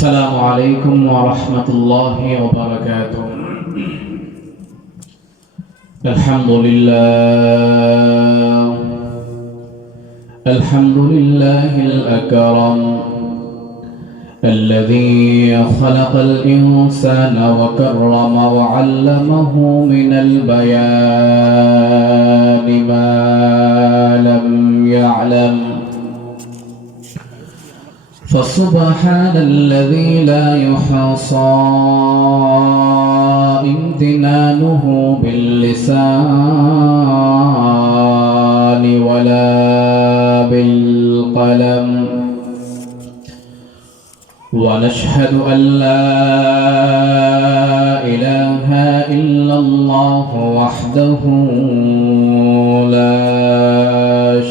السلام عليكم ورحمة الله وبركاته. الحمد لله الأكرم الذي خلق الإنسان وكرم وعلمه من البيان ما لم يعلم، فسبحان الذي لا يحصى امتنانه باللسان ولا بالقلم، ونشهد أن لا إله إلا الله وحده لا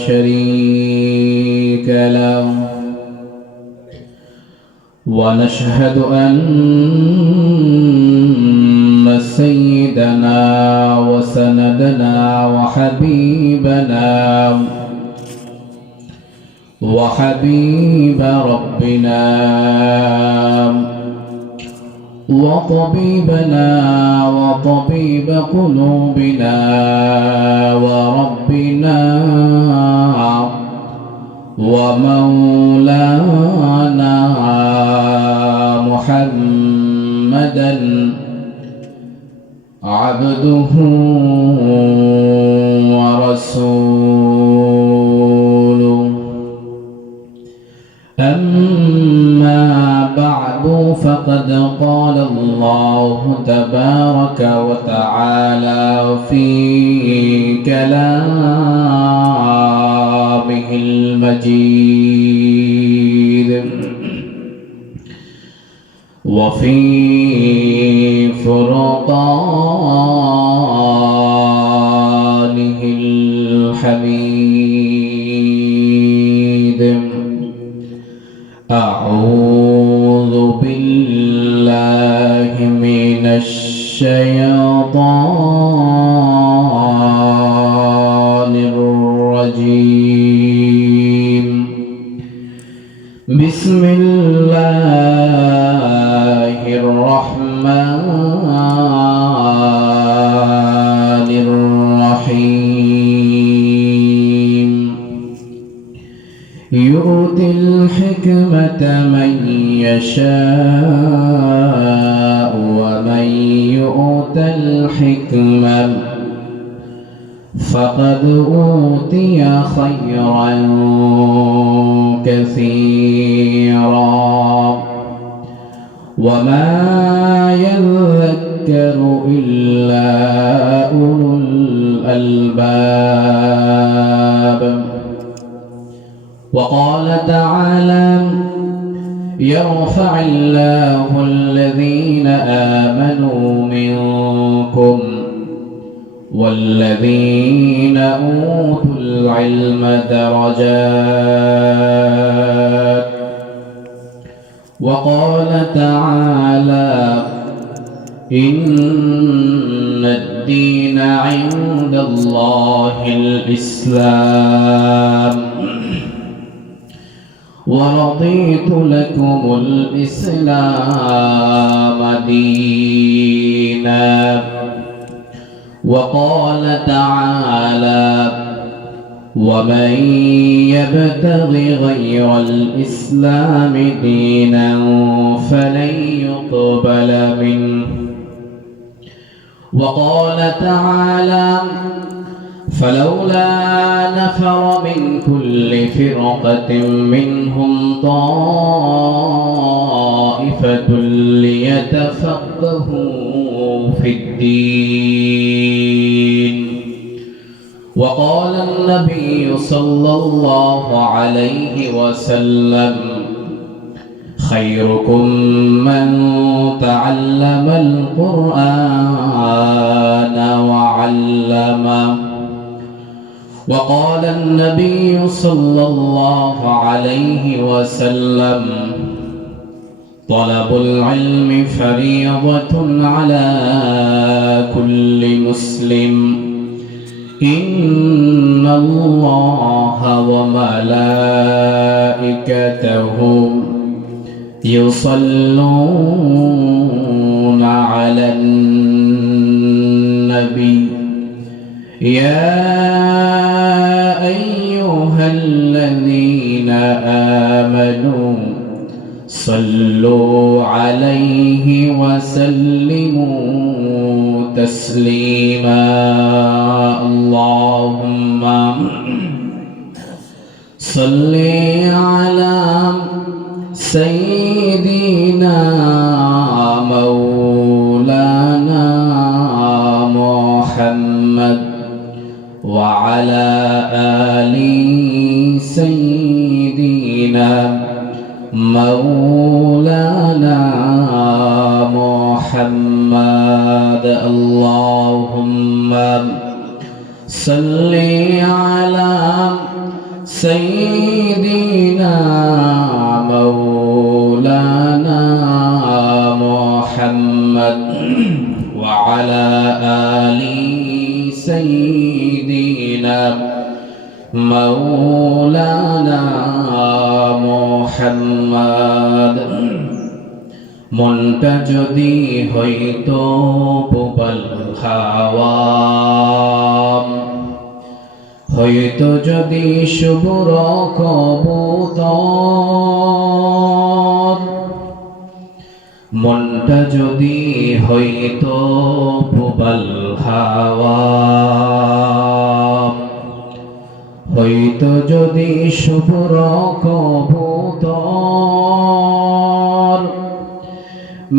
شريك له، ونشهد أن سيدنا وسندنا وحبيب ربنا وطبيبنا وطبيب قلوبنا وربنا ومولانا محمدا عبده ورسوله. أما بعد، فقد قال الله تبارك وتعالى في كلامه المجيد وفي فرقانه الحميد: أعوذ بالله من الشيطان الرجيم. بسم الله الرحمن الرحيم. يؤتي الحكمة من يشاء، ومن يؤت الحكمة فقد أوتي خيرا كثيرا، وما يذكر إلا أولو الألباب. وقال تعالى: يرفع الله الذين آمنوا منكم والذين أوتوا العلم درجات. وقال تعالى: إن الدين عند الله الإسلام، ورضيت لكم الإسلام دينا. وقال تعالى: ومن يبتغ غير الإسلام دينا فلن يقبل منه. وقال تعالى: فلولا نفر من كل فرقة منهم طائفة ليتفقهوا في الدين. وقال النبي صلى الله عليه وسلم: خيركم من تعلم القرآن وعلمه. وقال النبي صلى الله عليه وسلم: طلب العلم فريضة على كل مسلم، إن الله وملائكته يصلون على النبي يا أيها الذين آمنوا صلوا عليه وسلموا تسليما اللهم صل على سيدنا مولانا محمد وعلى آل سيدنا مولانا محمد اللهم صل على سيدنا مولانا محمد وعلى آل سيدنا مولانا محمد মনটা যদি হইতো প্রবল হাওয়া হইতো যদি শুভ্র কবুতর মনটা যদি হইতো প্রবল হাওয়া হইতো যদি শুভ্র কবুতর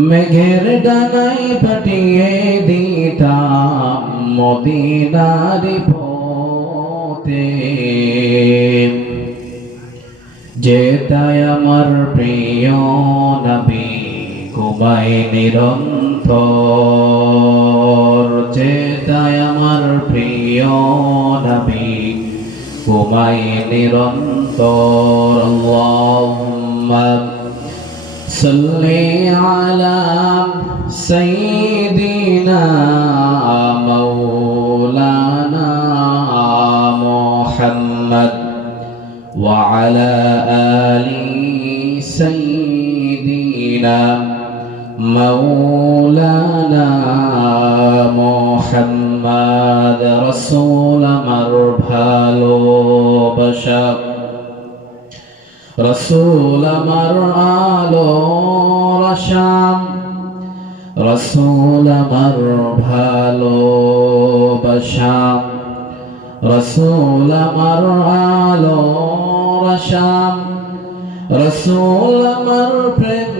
মেঘের ডানায় পাঠিয়ে দিতাম মদিনার পথে যেতায় আমার প্রিয় নবী ঘুমায় নিরন্তর যেতায় আমার প্রিয় নবী ঘুমায় নিরন্তর আল্লাহুম্মা সাল্লি আলা সাইয়্যিদিনা মাওলানা মুহাম্মদ ওয়া আলা আলি সাইয়্যিদিনা মাওলানা মুহাম্মদ রাসূল আমার ভালোবাসা রাসূল আমার আলোর আশা রাসূল আমার ভালোবাসা রাসূল আমার আলোর আশা রাসূল আমার প্রেম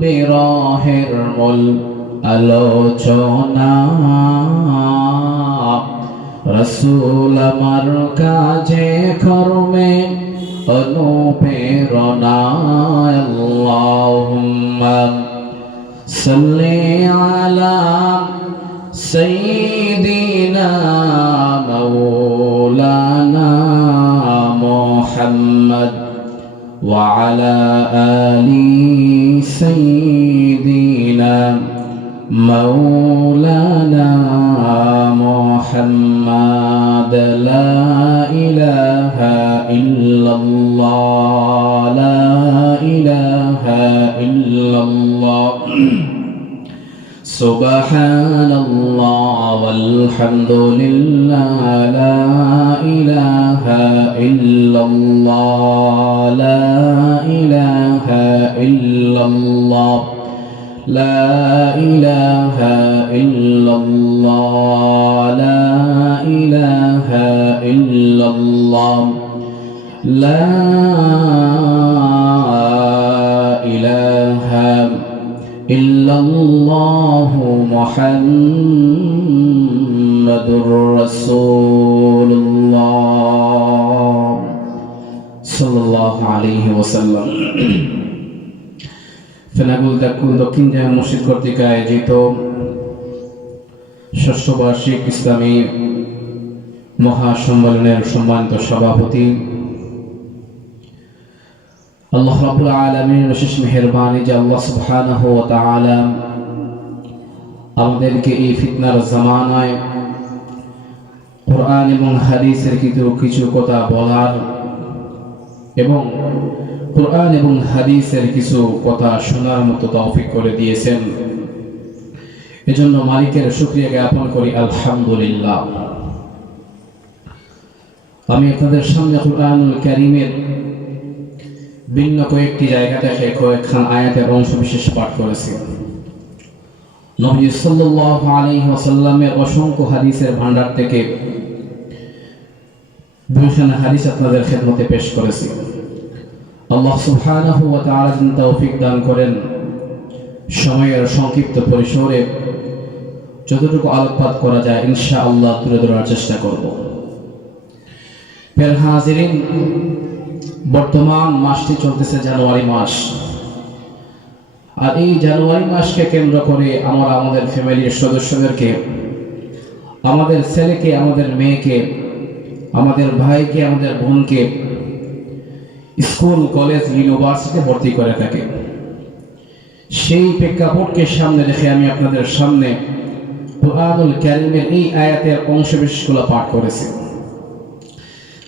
বিরহের মূল আলোচনা রাসূল আমার কাজে কর্মে অনুপ্রেরণা আল্লাহুম্মা সাল্লি আলা সাইয়্যিদিনা মাওলানা মুহাম্মদ ওয়া আলা আলি সাইয়্যিদিনা মাওলানা মুহাম্মদ লা ইলাহা ইল্লাল্লাহ লা ইলাহা ইল্লাল্লাহ সুবহানাল্লাহ ওয়ালহামদুলিল্লাহ লা ইলাহা ইল্লাল্লাহ লা ইলাহা ইল্লাল্লাহ লা ইলাহা ইল্লাল্লাহ লা ইলাহা ইল্লাল্লাহ লা ইলাহা ইল্লাল্লাহ মুহাম্মাদুর রাসূলুল্লাহ সাল্লাল্লাহু আলাইহি ওয়াসাল্লাম। ফেনাগুল দক্ষিণ জামে মসজিদ কর্তৃক আয়োজিত ষষ্ঠ বার্ষিক ইসলামী মহাসম্মেলনের সম্মানিত সভাপতি আল্লাহ রাব্বুল আলামিনের অশেষ মেহেরবানি যে আল্লাহ সুবহানাহু ওয়া তাআলা আমাদেরকে এই ফিতনার জামানায় কোরআন এবং হাদিসের কিছু কথা বলার এবং কোরআন এবং হাদিসের কিছু কথা শোনার মতো তৌফিক করে দিয়েছেন। এজন্য মালিকের শুকরিয়া জ্ঞাপন করি আলহামদুলিল্লাহ। আমি আপনাদের সামনে কুরআনুল কারীমের ভিন্ন কয়েকটি জায়গা থেকে কয়েকখান আয়াতের অংশ বিশেষ পাঠ করেছি। নবী সাল্লাল্লাহু আলাইহি ওয়াসাল্লামের অসংখ্য হাদিসের ভান্ডার থেকে দুইখান হাদিস আপনাদের খেদমতে পেশ করেছি। আল্লাহ সুবহানাহু ওয়া তাআলা যেন তৌফিক দান করেন সময়ের সংক্ষিপ্ত পরিসরে যতটুকু আলোকপাত করা যায় ইনশাআল্লাহ তুলে ধরার চেষ্টা করব। প্রিয় হাজিরিন, বর্তমান মাসটি চলতেছে জানুয়ারি মাস। আর এই জানুয়ারি মাসকে কেন্দ্র করে আমরা আমাদের ফ্যামিলির সদস্যদেরকে, আমাদের ছেলেকে, আমাদের মেয়েকে, আমাদের ভাইকে, আমাদের বোনকে স্কুল, কলেজ, ইউনিভার্সিটি ভর্তি করে থাকে। সেই প্রেক্ষাপটকে সামনে রেখে আমি আপনাদের সামনে কুরআনুল কারীমের এই আয়াতের অংশবিশেষগুলো পাঠ করেছি।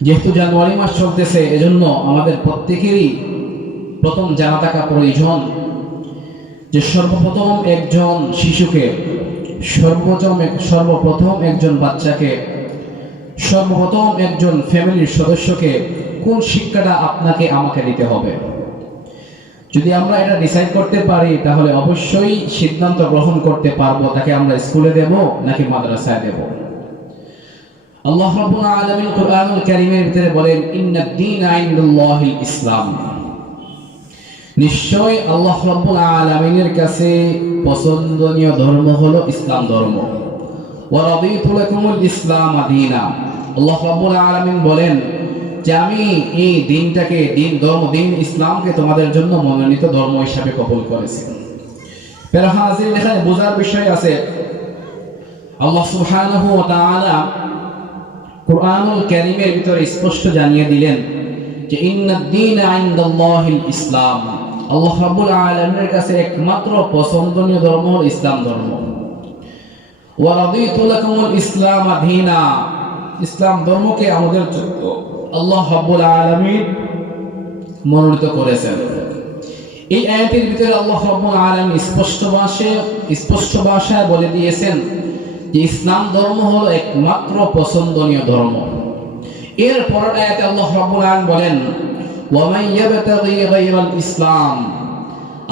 যেহেতু জানুয়ারি মাস চলতেছে, এজন্য আমাদের প্রত্যেকেরই প্রথম জানা থাকা প্রয়োজন যে সর্বপ্রথম একজন শিশুকে, সর্বপ্রথম একজন বাচ্চাকে, সর্বপ্রথম একজন ফ্যামিলির সদস্যকে কোন শিক্ষাটা আপনাকে আমাকে দিতে হবে। যদি আমরা এটা ডিসাইড করতে পারি তাহলে অবশ্যই সিদ্ধান্ত গ্রহণ করতে পারবো তাকে আমরা স্কুলে দেব নাকি মাদ্রাসায় দেব। আল্লাহ রাব্বুল আলামিন কুরআনুল কারীমের ভিতরে বলেন, ইন্নাদ দীনা ইনদাল্লাহিল ইসলাম। নিশ্চয় আল্লাহ রাব্বুল আলামিনের কাছে পছন্দনীয় ধর্ম হলো ইসলাম ধর্ম। ওয়া রাদিতু লাকুমুল ইসলাম দীনা। আল্লাহ রাব্বুল আলামিন বলেন যে আমি এই দিনটাকে, দিন ইসলামকে তোমাদের জন্য মনোনীত ধর্ম হিসাবে কবুল করেছি। প্রিয় হাজির, এখানে বোঝার বিষয় আছে, আল্লাহ সুবহানাহু ওয়া তাআলা কুরআনুল কারীমের ভিতরে স্পষ্ট জানিয়ে দিলেন যে ইন্নাদ দীনা ইনদাল্লাহিল ইসলাম। আল্লাহ রাব্বুল আলামিনের কাছে একমাত্র পছন্দনীয় ধর্ম হলো ইসলাম ধর্ম। ওয়া রাদিতু লাকুমুল ইসলাম দীনা। ইসলাম ধর্মকে আমাদের জন্য আল্লাহ রাব্বুল আলামিন মনোনীত করেছেন। এই আয়াতের ভিতরে আল্লাহ রাব্বুল আলামিন স্পষ্ট ভাষায় বলে দিয়েছেন যে ইসলাম ধর্ম হলো একমাত্র পছন্দনীয় ধর্ম। এর পরের আয়াতে আল্লাহ রাব্বুল আলামিন বলেন, ওয়া মান ইয়াবতাগি গায়রাল ইসলাম।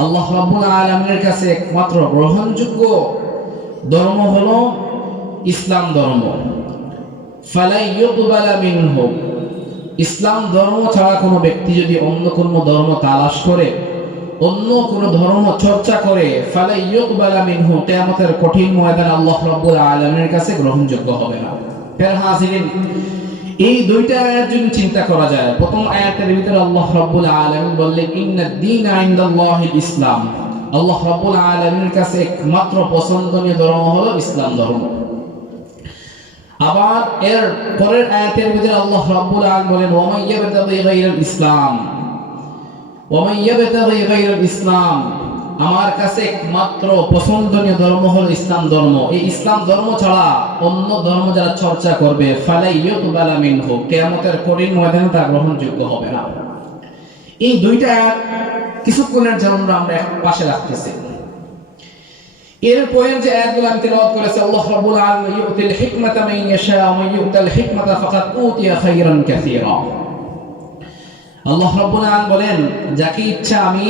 আল্লাহ রাব্বুল আলামিনের কাছে একমাত্র গ্রহণযোগ্য ধর্ম হলো ইসলাম ধর্ম। ফালা ইউকবালা মিনহু। ইসলাম ধর্ম ছাড়া কোনো ব্যক্তি যদি অন্য কোনো ধর্ম তালাশ করে, অন্য কোনো ধর্ম চর্চা করে, ফালা ইউকবালা মিনহু, কিয়ামতের কঠিন ময়দানে আল্লাহ রাব্বুল আলামিনের কাছে গ্রহণযোগ্য হবে না। প্রিয় হাজিরিন, এই দুইটা আয়াত যদি চিন্তা করা যায়, প্রথম আয়াতের ভিতরে আল্লাহ রাব্বুল আলামিন বললেন ইন্নাদ দীনা ইনদাল্লাহিল ইসলাম। আল্লাহ রাব্বুল আলামিনের কাছে একমাত্র পছন্দনীয় ধর্ম হলো ইসলাম ধর্ম। আবার এর পরের আয়াতের ভিতরে আল্লাহ রাব্বুল আলামিন বলেন, ওয়া মান ইয়াবতাগি গায়রাল ইসলাম, ওয়া মান ইয়াবতাগি গায়রাল ইসলাম। আমার কাছে একমাত্র পছন্দনীয় ধর্ম হলো ইসলাম ধর্ম। এই ইসলাম ধর্ম ছাড়া অন্য ধর্ম যারা চর্চা করবে, ফালা ইউকবালা মিনহু, কিয়ামতের কঠিন ময়দানে তা গ্রহণযোগ্য হবে না। এই দুইটা আয়াত কিছুক্ষণের জন্য আমরা এক পাশে রাখতেছি। এরপরে যে আয়াতগুলো আমি তেলাওয়াত করেছি, আল্লাহ রাব্বুল আলামিন ইউতিল হিকমাতা মান ইয়াশা ওয়া মান ইউতাল হিকমাতা ফাকাদ উতিয়া খায়রান কাসীরা। আল্লাহ রাব্বুল আলামিন বলেন, যাকে ইচ্ছা আমি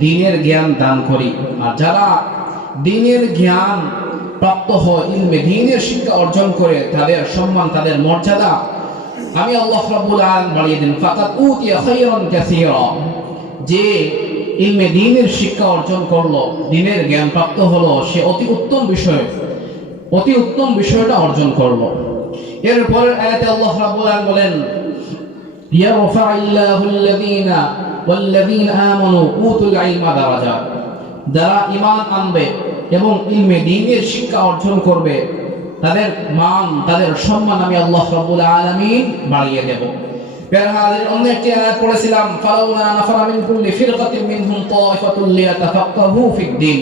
দ্বীনের জ্ঞান দান করি, আর যারা দ্বীনের জ্ঞান প্রাপ্ত হয়, ইলমে দ্বীনের শিক্ষা অর্জন করে, তাদের সম্মান, তাদের মর্যাদা আমি আল্লাহ রাব্বুল আলামিন বাড়িয়ে দেন। ফাকাদ উতিয়া খায়রান কাসীরা, যে ইলমে দ্বীনের শিক্ষা অর্জন করলো, দ্বীনের জ্ঞান প্রাপ্ত হলো, সে অতি উত্তম বিষয়টা অর্জন করলো। এরপর আয়াতে আল্লাহ রাব্বুল আলামিন বলেন, ইয়ারফাইল্লাহুল্লাযীনা ওয়াল্লাযীনা আমানু উতুল ইলমা দারাজাত। যারা ঈমান আনবে এবং ইলমে দ্বীনের শিক্ষা অর্জন করবে, তাদের মান, তাদের সম্মান আমি আল্লাহ রাব্বুল আলামিন বাড়িয়ে দেব। অন্য একটি আয়াত পড়েছিলাম, ফালাউলা নাফারা মিন কুল্লি ফিরকাতিন মিনহুম তায়ফাতুল লিয়াতাফাক্কাহু ফিদ-দ্বীন।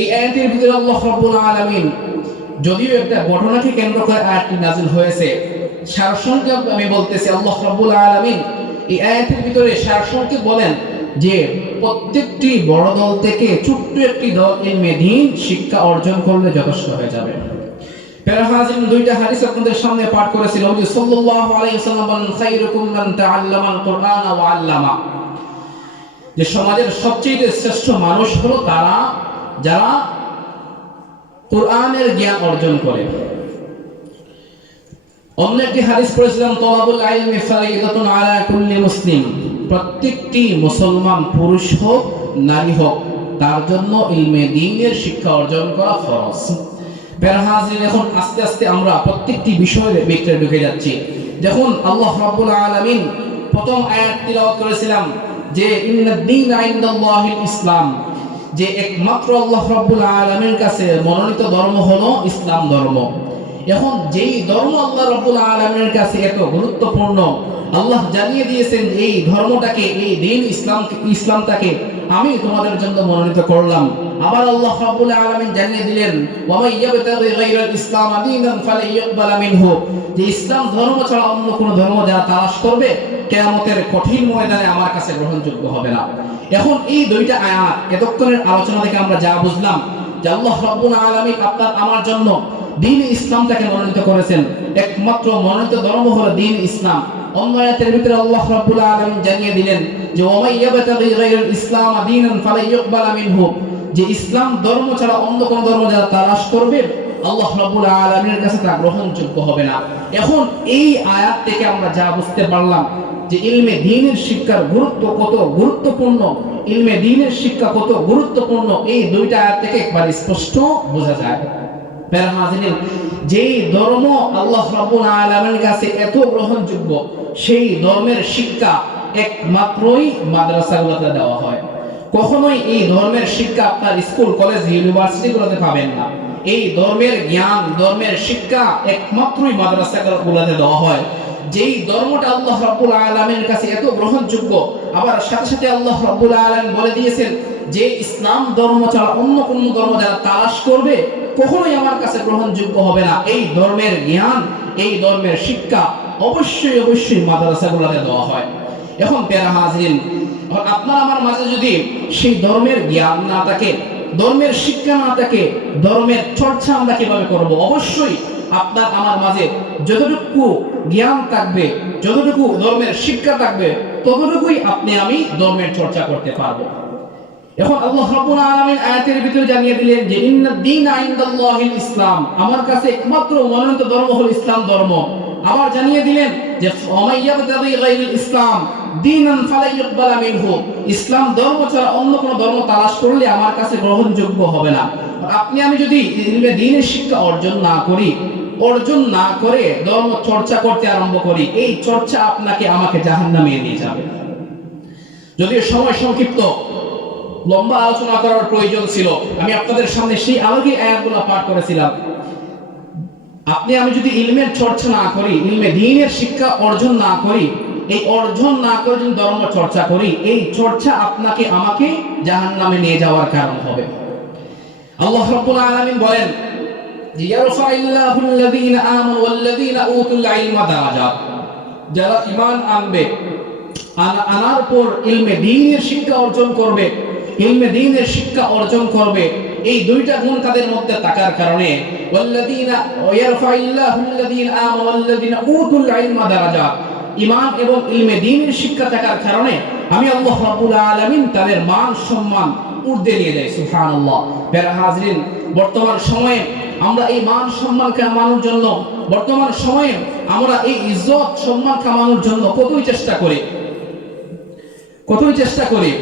এই আয়াতের ভিতরে আল্লাহ রাব্বুল আলামিন, যদিও একটা ঘটনাকে কেন্দ্র করে আয়াতটি নাযিল হয়েছে, সারসংক্ষেপ আমি বলতেছি, আল্লাহ রাব্বুল আলামিন এই আয়াতের ভিতরে সারসংক্ষেপ বলেন যে প্রত্যেকটি বড় দল থেকে ছোট্ট একটি দল ইলমে দ্বীন শিক্ষা অর্জন করলে যথেষ্ট হয়ে যাবে। প্রিয় হাজিরিন, দুইটা হাদিস আপনাদের সামনে পাঠ করেছি। নবী সাল্লাল্লাহু আলাইহি ওয়াসাল্লাম বলেন, খায়রুকুম মান তাআল্লামাল কুরআন ওয়া আল্লামা, যে সমাজের সবচেয়ে শ্রেষ্ঠ মানুষ হলো তারা যারা কোরআনের জ্ঞান অর্জন করে। অন্য একটি হাদিস পড়েছিলাম, তলাবুল ইলমি ফারিদাতুন আলা কুল্লি মুসলিম, প্রত্যেকটি মুসলমান পুরুষ হোক নারী হোক তার জন্য ইলমে দ্বীনের শিক্ষা অর্জন করা ফরজ। প্রিয় হাজিরিন, এখন আস্তে আস্তে আমরা প্রত্যেকটি বিষয়ের ভিতরে ঢুকে যাচ্ছি। যখন আল্লাহ রাব্বুল আলামিন প্রথম আয়াত তিলাওয়াত করেছিলাম যে ইন্নাদ দীন ইনদাল্লাহিল ইসলাম, যে একমাত্র আল্লাহ রাব্বুল আলামিনের কাছে মনোনীত ধর্ম হলো ইসলাম ধর্ম। এখন যেই ধর্ম আল্লাহ রাব্বুল আলামিনের কাছে এত গুরুত্বপূর্ণ, আল্লাহ জানিয়ে দিয়েছেন এই ধর্মটাকে, এই দ্বীন ইসলামটাকে আমি তোমাদের জন্য মনোনীত করলাম। আবার আল্লাহ রাব্বুল আলামিন জানিয়ে দিলেন, ওয়া মান ইয়াবতাগি গায়রাল ইসলাম দীনান ফালান ইউকবালা মিনহু, যে ইসলাম ধর্ম ছাড়া অন্য কোনো ধর্ম যারা তালাশ করবে কিয়ামতের কঠিন ময়দানে আমার কাছে গ্রহণযোগ্য হবে না। এখন এই দুইটা আয়াত এতক্ষণের আলোচনা থেকে আমরা যা বুঝলাম যে আল্লাহ রাব্বুল আলামিন আপনার আমার জন্য দ্বীন ইসলামটাকে মনোনীত করেছেন, একমাত্র মনোনীত ধর্ম হলো দ্বীন ইসলাম। অন্য আয়াতের ভিতরে আল্লাহ রাব্বুল আলামিন জানিয়ে দিলেন যে ওয়া মান ইয়াবতাগি গায়রাল ইসলাম দীনান ফালান ইউকবালা মিনহু, যে ইসলাম ধর্ম ছাড়া অন্য কোন ধর্ম যারা তালাশ করবে আল্লাহ রাব্বুল আলামিনের কাছে তা গ্রহণযোগ্য হবে না। এখন এই আয়াত থেকে আমরা যা বুঝতে পারলাম যে ইলমে দ্বীনের শিক্ষার গুরুত্ব কত গুরুত্বপূর্ণ, ইলমে দ্বীনের শিক্ষা কত গুরুত্বপূর্ণ, এই দুইটা আয়াত থেকে একবার স্পষ্ট বোঝা যায়। প্রিয় হাজিরিন, যেই ধর্ম আল্লাহ রাব্বুল আলামিনের কাছে এত গ্রহণযোগ্য, সেই ধর্মের শিক্ষা একমাত্রই মাদ্রাসাগুলোতে দেওয়া হয়। কখনোই এই ধর্মের শিক্ষা আপনার স্কুল কলেজ ইউনিভার্সিটিগুলোতে পাবেন না। এই ধর্মের জ্ঞান, ধর্মের শিক্ষা একমাত্রই মাদ্রাসাগুলোতে দেওয়া হয়। যেই ধর্মটা আল্লাহ রাব্বুল আলামিনের কাছে এত গ্রহণযোগ্য, আবার সাথে সাথে আল্লাহ রাব্বুল আলামিন বলে দিয়েছেন যে ইসলাম ধর্ম ছাড়া অন্য কোন ধর্ম যারা তালাশ করবে কখনোই আমার কাছে গ্রহণযোগ্য হবে না। এই ধর্মের জ্ঞান, এই ধর্মের শিক্ষা অবশ্যই অবশ্যই মাদ্রাসাগুলোতে দেওয়া হয়। এখন প্রিয় হাজিরিন, আপনার আমার মাঝে যদি সেই ধর্মের জ্ঞান না থাকে, ধর্মের শিক্ষা না থাকে, ধর্মের চর্চা আমরা কিভাবে করব? অবশ্যই আপনার আমার মাঝে যতটুকু জ্ঞান থাকবে, যতটুকু ধর্মের শিক্ষা থাকবে, ততটুকুই আপনি আমি ধর্মের চর্চা করতে পারবো। এখন আল্লাহ রাব্বুল আলামিন আয়াতের ভিতরে জানিয়ে দিলেন যে ইন্নাদ দীন ইনদাল্লাহিল ইসলাম, আমার কাছে একমাত্র মনোনীত ধর্ম হলো ইসলাম ধর্ম। আবার জানিয়ে দিলেন যে ওয়া মান ইয়াবতাগি গায়রাল ইসলাম দীনান ফালান ইউকবালা মিনহু, ইসলাম ধর্ম ছাড়া অন্য কোনো ধর্ম তালাশ করলে আমার কাছে গ্রহণযোগ্য হবে না। আপনি আমি যদি ইলমে দ্বীনের শিক্ষা অর্জন না করে ধর্ম চর্চা করতে আরম্ভ করি, এই চর্চা আপনাকে আমাকে জাহান্নামে নিয়ে যাবে। যদিও সময় সংক্ষিপ্ত, লম্বা আলোচনা করার প্রয়োজন ছিল, আমি আপনাদের সামনে সেই আলোকে আয়াতগুলো পাঠ করেছিলাম। আপনি আমি যদি ইলমের চর্চা না করি, ইলমে দ্বীনের শিক্ষা অর্জন না করি, এই অর্জন না করে যদি ধর্ম চর্চা করি, এই চর্চা আপনাকে আমাকে জাহান্নামে নিয়ে যাওয়ার কারণ হবে। আল্লাহ রাব্বুল আলামিন বলেন যে ইয়ারফাইল্লাহুল লাযীনা আমানু ওয়াল লাযীনা উতুল ইলমা দারাজাত, যারা ঈমান আনবে, আনার পর ইলমে দ্বীনের শিক্ষা অর্জন করবে, ইলমে দ্বীনের শিক্ষা অর্জন করবে, এই দুইটা গুণ তাদের মধ্যে থাকার কারণে ওয়াল্লাযীনা ইয়ারফাইল্লাহুল লাযীনা আমানু ওয়াল লাযীনা উতুল ইলমা দারাজাত, ঈমান এবং ইলমে দ্বীনের শিক্ষা থাকার কারণে আমি আল্লাহ রাব্বুল আলামিন তাদের মান সম্মান ঊর্ধ্বে নিয়ে যাই। সুবহানাল্লাহ। প্রিয় হাজিরিন, বর্তমান সময়ে আমরা এই মান সম্মান কামানোর জন্য, বর্তমান সময়ে আমরা এই ইজ্জত সম্মান কামানোর জন্য কতই চেষ্টা করি,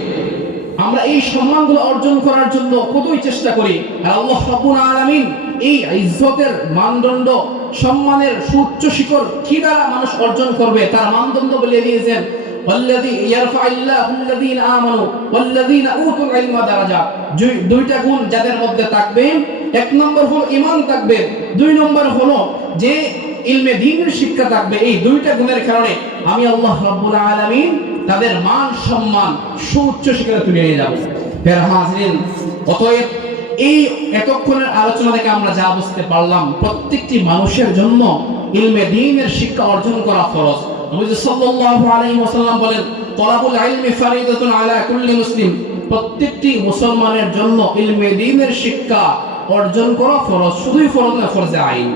আমরা এই সম্মানগুলো অর্জন করার জন্য কতই চেষ্টা করি। আর আল্লাহ রাব্বুল আলামিন এই ইজ্জতের মানদণ্ড, সম্মানের সুউচ্চ শিখর কি দ্বারা মানুষ অর্জন করবে তার মানদণ্ড বলে দিয়েছেন, ওয়াল্লাযী ইয়ারফাইল্লাহুল লাযীনা আমানু ওয়াল লাযীনা উতুল ইলমা দারাজাত। দুইটা গুণ যাদের মধ্যে থাকবে, এক নম্বর হলো ঈমান থাকবে, দুই নম্বর হলো যে ইলমে দ্বীনের শিক্ষা থাকবে। এই দুইটা গুণের কারণে আমি আল্লাহ রাব্বুল আলামিন তাদের মান সম্মান সুউচ্চ শিখরে তুলে নিয়ে যাব। প্রিয় হাজিরিন, অতএব এই এতক্ষণের আলোচনা থেকে আমরা যা বুঝতে পারলাম, প্রত্যেকটি মানুষের জন্য ইলমে দ্বীনের শিক্ষা অর্জন করা ফরজ। নবী সাল্লাল্লাহু আলাইহি ওয়াসাল্লাম বলেন তলাবুল ইলমি ফারিদাতুন আলা কুল্লি মুসলিম, প্রত্যেকটি মুসলমানের জন্য ইলমে দ্বীনের শিক্ষা অর্জন করা ফরজ, শুধুই ফরজ না, ফরজে আইন।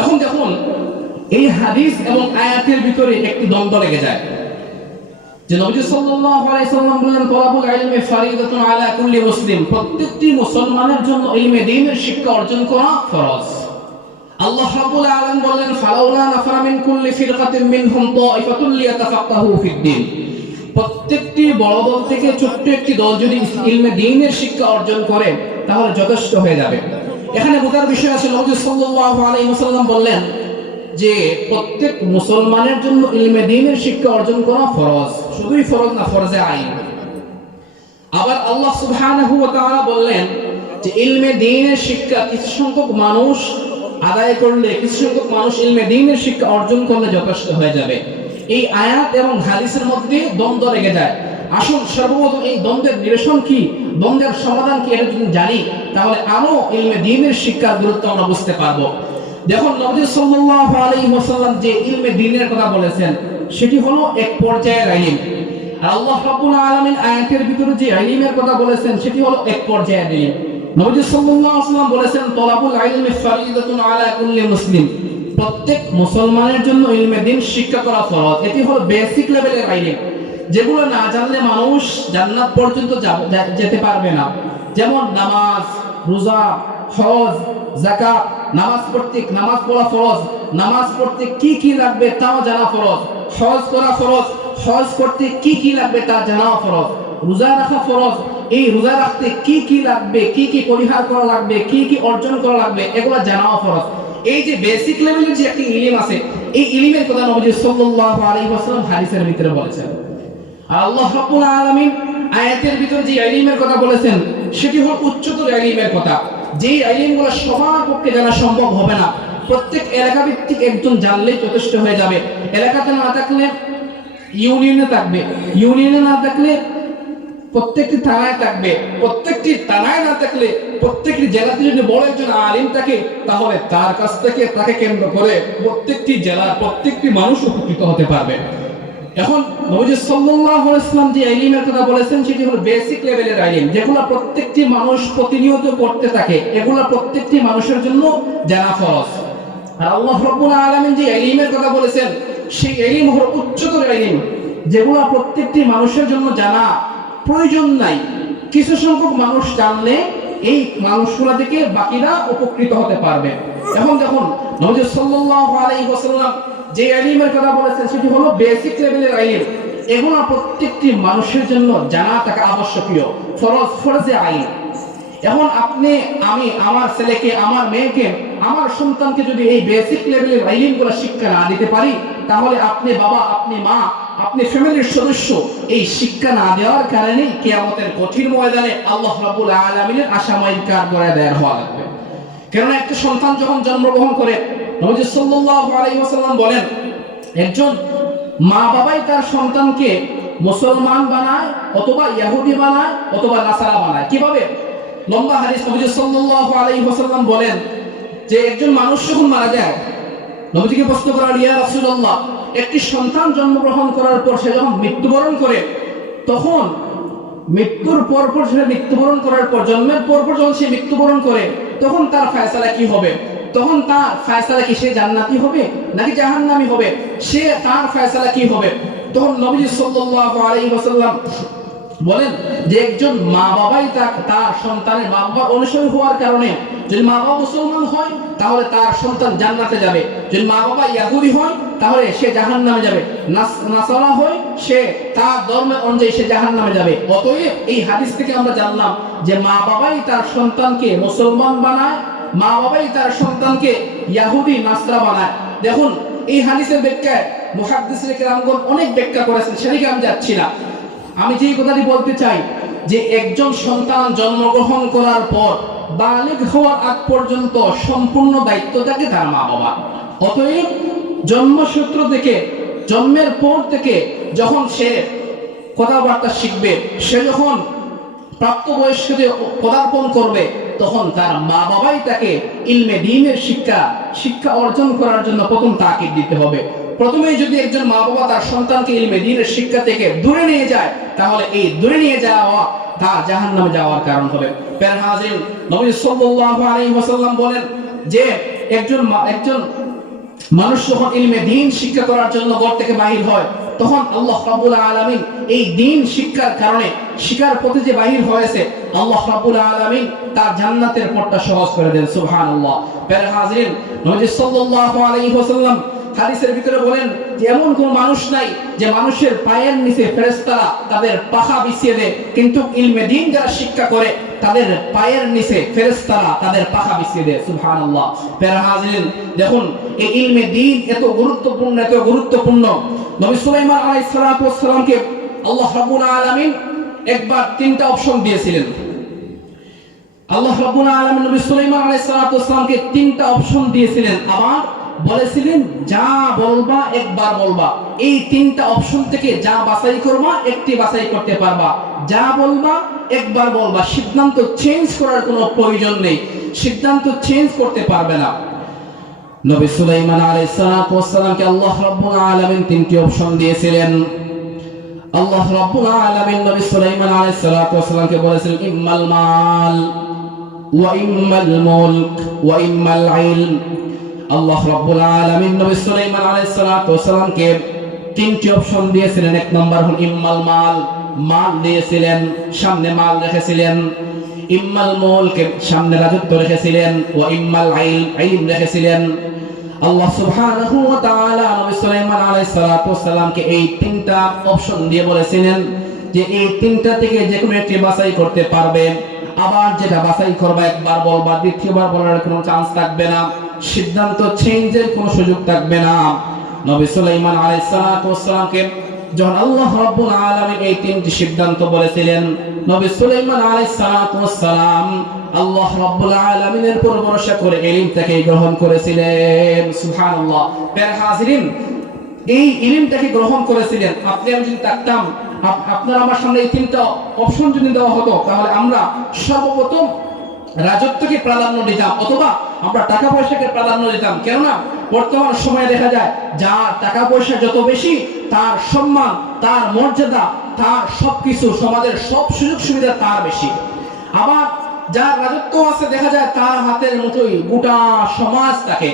এখন দেখুন এই হাদিস এবং আয়াতের ভিতরে একটি দ্বন্দ্ব লেগে যায় যে নবী সাল্লাল্লাহু আলাইহি ওয়াসাল্লাম বলেন তলাবুল ইলমি ফারিদাতুন আলা কুল্লি মুসলিম, প্রত্যেকটি মুসলমানের জন্য ইলমে দ্বীনের শিক্ষা অর্জন করা ফরজ। আল্লাহ রাব্বুল আলামিন বলেন ফালাউলা নাফারা মিন কুল্লি ফিরকাতিন মিনহুম তাইফাতুল লিয়াতাফাক্কাহু ফিদ-দ্বীন, প্রত্যেকটি বড় দল থেকে ছোট্ট একটি দল যদি ইলমে দ্বীনের শিক্ষা অর্জন করে তাহলে যথেষ্ট হয়ে যাবে। এখানে বোঝার বিষয় আছে নবী সাল্লাল্লাহু আলাইহি ওয়াসাল্লাম বললেন যে প্রত্যেক মুসলমানের জন্য ইলমে দ্বীনের শিক্ষা অর্জন করা ফরজ, শুধুই ফরজ না, ফরজে আইন। আবার আল্লাহ সুবহানাহু ওয়া তাআলা বললেন যে ইলমে দ্বীনের শিক্ষা কিছু সংখ্যক মানুষ আদায় করলে, কিছু সংখ্যক মানুষ ইলমে দ্বীনের শিক্ষা অর্জন করলে যথেষ্ট হয়ে যাবে। এই আয়াত এবং হাদিসের মধ্যে দ্বন্দ্ব লেগে যায়। আসুন সর্বপ্রথম এই দ্বন্দ্বের নিরসন কি, দ্বন্দ্বের সমাধান কি, এটা যদি জানি তাহলে আরো ইলমে দ্বীনের শিক্ষার গুরুত্ব আমরা বুঝতে পারবো। দেখুন নবী সাল্লাল্লাহু আলাইহি ওয়াসাল্লাম যে ইলমে দ্বীনের কথা বলেছেন সেটি হলো এক পর্যায়ের ইলম, আর আল্লাহ রাব্বুল আলামিন আয়াতের ভিতরে যে ইলমের কথা বলেছেন সেটি হলো এক পর্যায়ের ইলম। নবী সাল্লাল্লাহু আলাইহি ওয়াসাল্লাম বলেছেন তলাবুল ইলমি ফারিদাতুন আলা কুল্লি মুসলিম, প্রত্যেক মুসলমানের জন্য ইলমে দ্বীন শিক্ষা করা ফরজ। এটি হলো বেসিক লেভেলের ইলম, যেগুলো না জানলে মানুষ জান্নাত পর্যন্ত যেতে পারবে না। যেমন নামাজ, রোজা, হজ, যাকাত, নামাজ পড়া ফরজ, নামাজ পড়তে কি কি লাগবে তাও জানা ফরজ, হজ করা ফরজ, হজ করতে কি কি লাগবে তা জানাও ফরজ, রোজা রাখা ফরজ, এই রোজা রাখতে কি কি লাগবে, কি কি পরিহার করা লাগবে, কি কি অর্জন করা লাগবে, এগুলো জানাও ফরজ। এই যে বেসিক লেভেলের যে একটি ইলম আছে, এই ইলমের কথা নবী সাল্লাল্লাহু আলাইহি ওয়াসাল্লাম হাদিসের ভিতরে বলেছেন। আর আল্লাহ রাব্বুল আলামিন আয়াতের ভিতরে যে ইলমের কথা বলেছেন সেটি হলো উচ্চতর ইলমের কথা, যে ইলমগুলো সবার পক্ষে জানা সম্ভব হবে না। প্রত্যেক এলাকা ভিত্তিক একজন জানলেই যথেষ্ট হয়ে যাবে। এলাকাতে না থাকলে ইউনিয়নে থাকবে, ইউনিয়নে না থাকলে প্রত্যেকটি থানায় থাকবে, প্রত্যেকটি থানায় না থাকলে প্রত্যেকটি জেলাতে যদি বড় একজন আলিম থাকে তাহলে তার কাছ থেকে তাকে কেন্দ্র করে প্রত্যেকটি জেলার প্রত্যেকটি মানুষ উপকৃত হতে পারবে। এখন নবী সাল্লাল্লাহু আলাইহি ওয়াসাল্লাম যে ইলমের কথা বলেছেন সেটি হলো বেসিক লেভেলের ইলম, যেগুলো প্রত্যেকটি মানুষ প্রতিনিয়ত করতে থাকে, এগুলো প্রত্যেকটি মানুষের জন্য জানা ফরজ। আর আল্লাহ রাব্বুল আলামিন যে ইলমের কথা বলেছেন সেই ইলম হলো উচ্চতর ইলম, যেগুলো প্রত্যেকটি মানুষের জন্য জানা প্রয়োজন নাই। কিছু সংখ্যক মানুষ জানলে এই মানুষগুলো থেকে বাকিরা উপকৃত হতে পারবে। এখন দেখুন নবী সাল্লাল্লাহু আলাইহি ওয়াসাল্লাম যে ইলমের কথা বলেছেন সেটি হলো বেসিক লেভেলের ইলম, এগুলো প্রত্যেকটি মানুষের জন্য জানা থাকা আবশ্যকীয়, ফরজ, ফরজে আইন। এখন আপনি, আমি, আমার ছেলেকে, আমার মেয়েকে, আমার সন্তানকে যদি এই বেসিক লেভেলের ইলমগুলো শিক্ষা না দিতে পারি তাহলে আপনি বাবা, আপনি মা, আপনি ফ্যামিলির সদস্য এই শিক্ষা না দেওয়ার কারণে কিয়ামতের কঠিন ময়দানে আল্লাহ রাব্বুল আলামিনের আসামাইল কার করে দেয়ার হওয়া লাগবে। কারণ একটা সন্তান যখন জন্মগ্রহণ করে নবী সাল্লাল্লাহু আলাইহি ওয়াসাল্লাম বলেন একজন মা বাবাই তার সন্তানকে মুসলমান বানায় অথবা ইহুদি বানায় অথবা নাসারা বানায়। কিভাবে? লম্বা হাদিস, নবী সাল্লাল্লাহু আলাইহি ওয়াসাল্লাম বলেন যে একজন মানুষ যখন মারা যায়, নবীকে প্রশ্ন করা হলো, ইয়া রাসূলুল্লাহ, একটি সন্তান জন্মগ্রহণ করার পর সে যখন মৃত্যুবরণ করে তখন মৃত্যুর পর সে মৃত্যুবরণ করার পর, জন্মের পর যখন সে মৃত্যুবরণ করে তখন তার ফয়সালা কি হবে? তখন তার ফয়সালা কি সে জান্নাতি হবে নাকি জাহান্নামী হবে? সে তার ফয়সালা কি হবে? তখন নবী সাল্লাল্লাহু আলাইহি ওয়াসাল্লাম বলেন যে একজন মা বাবাই তার সন্তানের মা বাবার অনুসারী হওয়ার কারণে, যদি মা বাবা মুসলমান হয় তাহলে তার সন্তান জান্নাতে যাবে, যদি মা বাবা ইহুদি হয় তাহলে সে জাহান্নামে যাবে, নাসারা হয় সে তার ধর্মের অনুযায়ী সে জাহান্নামে যাবে। অতএব এই হাদিস থেকে আমরা জানলাম যে মা বাবাই তার সন্তানকে মুসলমান বানায়, মা বাবাই তার সন্তানকে ইহুদি নাসরা বানায়। দেখুন এই হাদিসের ব্যাখ্যায় মুহাদ্দিসিনে কেরামগণ অনেক ব্যাখ্যা করেছেন, সেদিকে আমি যাচ্ছি না। আমি যে কথাটি বলতে চাই যে একজন সন্তান জন্মগ্রহণ করার পর বালিগ হওয়ার আগ পর্যন্ত সম্পূর্ণ দায়িত্ব থাকে তার মা বাবা। অতএব জন্মসূত্র থেকে, জন্মের পর থেকে যখন সে কথাবার্তা শিখবে, সে যখন প্রাপ্তবয়স্কতে পদার্পণ করবে তখন তার মা বাবাই তাকে ইলমে দ্বীনের শিক্ষা অর্জন করার জন্য প্রথম তাকিদ দিতে হবে। প্রথমেই যদি একজন মা বাবা তার সন্তানকে ইলমে দ্বীনের শিক্ষা থেকে দূরে নিয়ে যায়, তাহলে এই দূরে নিয়ে যাওয়া তার জাহান্নামে যাওয়ার কারণ হবে। প্রিয় হাজির, নবী সাল্লাল্লাহু আলাইহি ওয়াসাল্লাম বলেন যে একজন মানুষ যখন ইলমে দ্বীন শিক্ষা করার জন্য ঘর থেকে বাহির হয়, তখন আল্লাহ রাব্বুল আলামিন এই দ্বীন শিক্ষার কারণে শিক্ষার পথে যে বাহির হয়েছে, আল্লাহ রাব্বুল আলামিন তার জান্নাতের পথটা সহজ করে দেন। সুবহানাল্লাহ। প্রিয় হাজির, নবী সাল্লাল্লাহু আলাইহি ওয়াসাল্লাম হাদিসের ভিতরে বলেন যে এমন কোন মানুষ নাই যে মানুষের পায়ের নিচে ফেরেশতারা তাদের পাখা বিছিয়ে দেয়, কিন্তু ইলমে দ্বীন যারা শিক্ষা করে তাদের পায়ের নিচে ফেরেশতারা তাদের পাখা বিছিয়ে দেয়। সুবহানাল্লাহ। প্রিয় হাজির, দেখুন এই ইলমে দ্বীন এত গুরুত্বপূর্ণ। নবী সুলাইমান আলাইহিস সালাতু ওয়াস সালামকে আল্লাহ রাব্বুল আলামিন একবার তিনটা অপশন দিয়েছিলেন। আল্লাহ রাব্বুল আলামিন নবী সুলাইমান আলাইহিস সালাতু ওয়াস সালামকে তিনটা অপশন দিয়েছিলেন, আবার বলেছিলেন যা বলবা একবার বলবা, এই তিনটা অপশন থেকে যা বাছাই করবা একটি বাছাই করতে পারবা, যা বলবা একবার বলবা, সিদ্ধান্ত চেঞ্জ করার কোনো প্রয়োজন নেই, সিদ্ধান্ত চেঞ্জ করতে পারবে না। নবী সুলাইমান আলাইহিস সালাতু ওয়াস সালামকে আল্লাহ রাব্বুল আলামিন তিনটি অপশন দিয়েছিলেন। আল্লাহ রাব্বুল আলামিন নবী সুলাইমান আলাইহিস সালাতু ওয়াস সালামকে বলেছিলেন ইম্মাল মাল ওয়া ইম্মাল মুলক ওয়া ইম্মাল ইলম। আল্লাহ রাব্বুল আলামিন নবী সুলাইমান আলাইহিস সালাতু ওয়াস সালামকে তিনটি অপশন দিয়েছিলেন। এক নম্বর হল ইম্মাল মাল, মাল দিয়েছিলেন, সামনে মাল রেখেছিলেন। ইম্মাল মুলক, সামনে রাজত্ব রেখেছিলেন। ওয়া ইম্মাল ইলম, ইলম রেখেছিলেন। আল্লাহ সুবহানাহু ওয়া তাআলা নবী সুলাইমান আলাইহিস সালাতু ওয়াস সালামকে এই তিনটা অপশন দিয়ে বলেছিলেন যে এই তিনটা থেকে যে কোনো একটি বাছাই করতে পারবে, আবার যেটা বাছাই করবা একবার বলবা, দ্বিতীয়বার বলার কোনো চান্স থাকবে না, সিদ্ধান্ত চেঞ্জের কোনো সুযোগ থাকবে না। নবী সুলাইমান আলাইহিস সালাতু ওয়াস সালামকে যখন আল্লাহ রাব্বুল আলামিন এই তিনটি সিদ্ধান্ত বলেছিলেন, নবী সুলাইমান আলাইহিস সালাতু ওয়াস সালাম আল্লাহ রাব্বুল আলামিনের উপর ভরসা করে ইলমটাকে গ্রহণ করেছিলেন। সুবহানাল্লাহ। প্রিয় হাজিরিন, এই ইলমটাকে গ্রহণ করেছিলেন। আপনি আমি যদি থাকতাম, আপনার আমার সামনে এই তিনটা অপশন যদি দেওয়া হতো, তাহলে আমরা সর্বপ্রথম রাজত্বকে প্রাধান্য দিতাম, অথবা আমরা টাকা পয়সাকে প্রাধান্য দিতাম। কেননা বর্তমান সময়ে দেখা যায় যার টাকা পয়সা যত বেশি, তার সম্মান, তার মর্যাদা, তার সবকিছু, সমাজের সব সুযোগ সুবিধা তার বেশি। আবার যার রাজত্ব আছে দেখা যায় তার হাতের মুঠোয় গোটা সমাজ থাকে।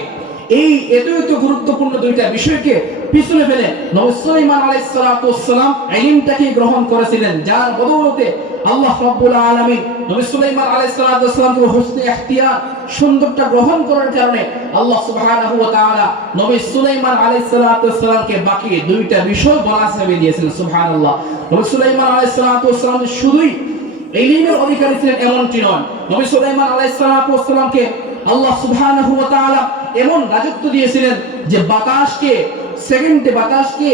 এই এত গুরুত্বপূর্ণ দুইটা বিষয়কে পিছনে ফেলে নবী সুলাইমান আলাইহিস সালাতু ওয়াস সালাম ইলমটাকে গ্রহণ করেছিলেন, যার বদৌলতে আল্লাহ রাব্বুল আলামিন নবী সুলাইমান আলাইহিস সালাতু ওয়াস সালামকে হুসনে ইখতিয়ার, সুন্দরটা গ্রহণ করার কারণে আল্লাহ সুবহানাহু ওয়া তাআলা নবী সুলাইমান আলাইহিস সালাতু ওয়াস সালামকে বাকি দুইটা বিষয় বোনাস হিসেবে দিয়েছিলেন। সুবহানাল্লাহ। নবী সুলাইমান আলাইহিস সালাতু ওয়াস সালাম শুধুই ইলমের অধিকারী ছিলেন এমনটি নয়, নবী সুলাইমান আলাইহিস সালাতু ওয়াস সালামকে আল্লাহ সুবহানাহু ওয়া তাআলা এমন রাজত্ব দিয়েছিলেন যে বাতাসকে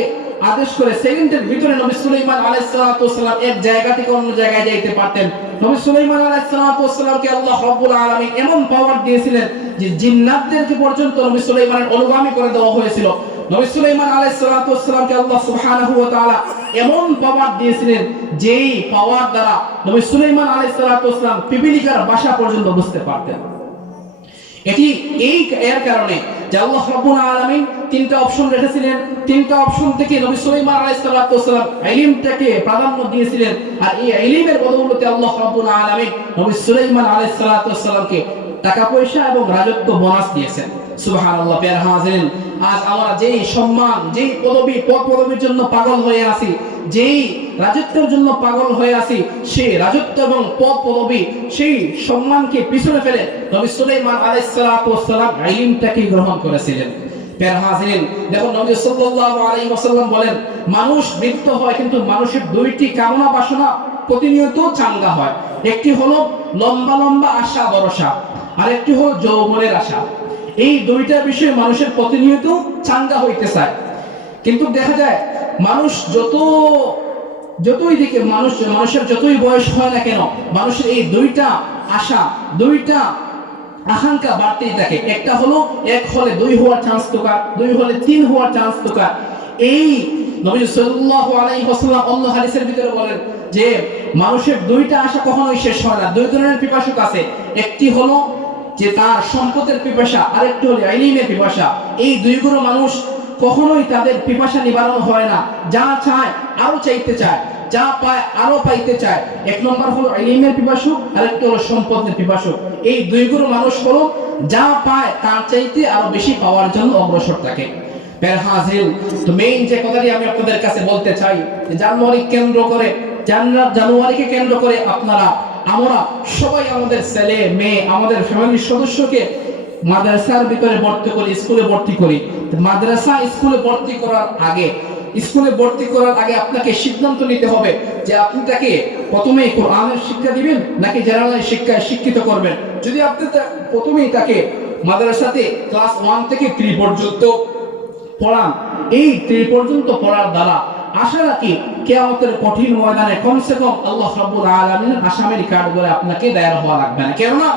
আদেশ করে সেকেন্ডের ভিতরে নবী সুলাইমান আলাইহিস সালাতু ওয়াস সালাম এক জায়গা থেকে অন্য জায়গায় যাইতে পারতেন। নবী সুলাইমান আলাইহিস সালাতু ওয়াস সালামকে আল্লাহ রাব্বুল আলামিন এমন পাওয়ার দিয়েছিলেন যে জিন্নাতদেরকে পর্যন্ত নবী সুলাইমানের অনুগামী করে দেওয়া হয়েছিল। নবী সুলাইমান আলাইহিস সালাতু ওয়াস সালামকে আল্লাহ সুবহানাহু ওয়া তাআলা এমন পাওয়ার দিয়েছিলেন যেই পাওয়ার দ্বারা নবী সুলাইমান আলাইহিস সালাতু ওয়াস সালাম পিপিলিকার ভাষা পর্যন্ত বুঝতে পারতেন। এর কারণে যে আল্লাহ রাব্বুল আলামিন তিনটা অপশন রেখেছিলেন, তিনটা অপশন থেকে নবী সুলাইমান আলাইহিস সালাতু ওয়াস সালাম ইলমটাকে প্রাধান্য দিয়েছিলেন। আর এই ইলমের বদৌলতে আল্লাহ রাব্বুল আলামিন নবী সুলাইমান আলাইহিস সালাতু ওয়াস সালামকে টাকা পয়সা এবং রাজত্ব বোনাস দিয়েছেন। সুবহানাল্লাহ। প্রিয় হাজিরিন, আজ আমরা যেই সম্মান, যেই পদবির জন্য পাগল হয়ে আছি, যেই রাজত্বের জন্য পাগল হয়ে আছি, সেই রাজত্ব এবং পদবি, সেই সম্মানকে পিছনে ফেলে নবী সুলাইমান আলাইহিস সালাতু ওয়াস সালাম ইলমটাকে গ্রহণ করেছিলেন। প্রিয় হাজিরিন, দেখুন নবী সাল্লাল্লাহু আলাইহি ওয়াসাল্লাম বলেন মানুষ মৃত হয়, কিন্তু মানুষের দুইটি কামনা বাসনা প্রতিনিয়ত চাঙ্গা হয়। একটি হলো লম্বা লম্বা আশা ভরসা, আর একটি হলো যৌবনের আশা। এই দুইটা বিষয় মানুষের প্রতিনিয়ত চাঙ্গা হইতে চায়, কিন্তু দেখা যায় মানুষ মানুষের যতই বয়স হয় না কেন, মানুষের এই দুইটা আশা, দুইটা আকাঙ্ক্ষা বাড়তেই থাকে। একটা হলো এক হলে দুই হওয়ার চান্স তোকা, দুই হলে তিন হওয়ার চান্স তোকা। এই নবী সাল্লাল্লাহু আলাইহি ওয়াসাল্লাম অন্য হাদিসের ভিতরে বলেন যে মানুষের দুইটা আশা কখনোই শেষ হয় না। দুই ধরনের পিপাসুক আছে, একটি হলো যে তার সম্পদের পিপাসা, আরেকটি হলো ইলমের পিপাসা। এই দুইগুলো মানুষ কখনোই তাদের পিপাসা নিবারণ হয় না, যা চায় আরো চাইতে চায়, যা পায় আরো পাইতে চায়। এক নম্বর হলো ইলমের পিপাসু, আরেকটা হলো সম্পদের পিপাসু। এই দুই গুণ মানুষ হলো যা পায় তার চাইতে আরো বেশি পাওয়ার জন্য অগ্রসর থাকে। তো মেইন যে কথাটি আমি আপনাদের কাছে বলতে চাই, জানুয়ারিকে কেন্দ্র করে আমরা সবাই আমাদের ছেলে মেয়ে, আমাদের ফ্যামিলির সদস্যকে মাদ্রাসার ভিতরে ভর্তি করি, স্কুলে ভর্তি করি। মাদ্রাসা স্কুলে ভর্তি করার আগে আপনাকে সিদ্ধান্ত নিতে হবে যে আপনি তাকে প্রথমেই কোরআনের শিক্ষা দিবেন নাকি জেনারেল শিক্ষায় শিক্ষিত করবেন। যদি আপনি প্রথমেই তাকে মাদ্রাসাতে ক্লাস 1 থেকে 3 পর্যন্ত পড়ান, এই 3 পর্যন্ত পড়ার দ্বারা আশা রাখি কিয়ামতের কঠিন ময়দানে কমসে কম আল্লাহ রাব্বুল আলামিন আসামির কাঠ করে আপনাকে দায়ের হওয়া লাগবে না। কেননা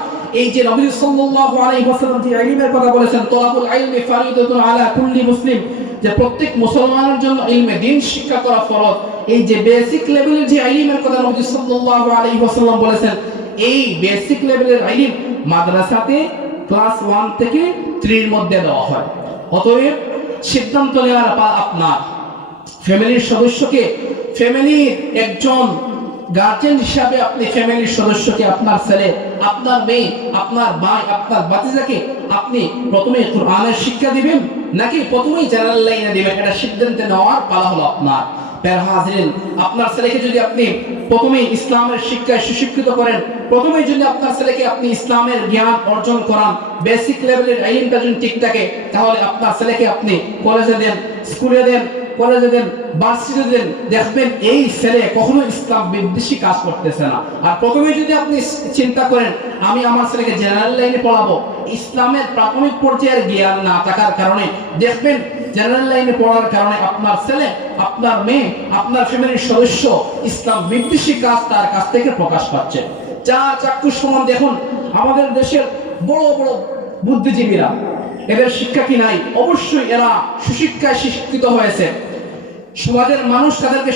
এই যে নবী সাল্লাল্লাহু আলাইহি ওয়াসাল্লাম যে ইলমের কথা বলেছেন, তলাবুল ইলমি ফারিদাতুন আলা কুল্লি মুসলিম, যে প্রত্যেক মুসলমানের জন্য ইলমে দ্বীন শিক্ষা করা ফরজ। এই যে বেসিক লেভেলের যে ইলমের কথা নবী সাল্লাল্লাহু আলাইহি ওয়াসাল্লাম বলেছেন, এই বেসিক লেভেলের ইলম মাদ্রাসাতে ক্লাস 1 থেকে 3 এর মধ্যে দেওয়া হয়। অতএব সিদ্ধান্ত নেওয়ার আপনার ফ্যামিলির সদস্যকে, ফ্যামিলির একজন গার্জেন হিসাবে আপনি ফ্যামিলির সদস্যকে, আপনার ছেলে, আপনার মেয়ে, আপনার ভাই, আপনার ভাতিজাকে আপনি প্রথমে কোরআনের শিক্ষা দিবেন নাকি প্রথমেই জেনারেল লাইনে দিবেন, এটা সিদ্ধান্ত নেওয়ার পালা হলো আপনার। আপনার ছেলেকে যদি আপনি প্রথমেই ইসলামের শিক্ষায় সুশিক্ষিত করেন, প্রথমেই যদি আপনার ছেলেকে আপনি ইসলামের জ্ঞান অর্জন করান, বেসিক লেভেলের ইলমটা যদি ঠিক থাকে, তাহলে আপনার ছেলেকে আপনি কলেজে দেন, স্কুলে দেন, কলেজে দেন, ভার্সিটিতে দেন, দেখবেন এই ছেলে কখনো ইসলাম বিদ্বেষী কাজ করতেছে না। আর প্রথমে যদি আপনি চিন্তা করেন আমি আমার ছেলেকে জেনারেল লাইনে পড়াবো, ইসলামের প্রাথমিক পর্যায়ের জ্ঞান না থাকার কারণে দেখবেন জেনারেল লাইনে পড়ার কারণে আপনার ছেলে, আপনার মেয়ে, আপনার ফ্যামিলির সদস্য ইসলাম বিদ্বেষী কাজ তার কাছ থেকে প্রকাশ পাচ্ছে। যা চাক্ষুষ সমান দেখুন আমাদের দেশের বড় বড় বুদ্ধিজীবীরা, এদের শিক্ষা কি নাই? অবশ্যই এরা সুশিক্ষায় শিক্ষিত হয়েছে। সমাজের মানুষ তাদেরকে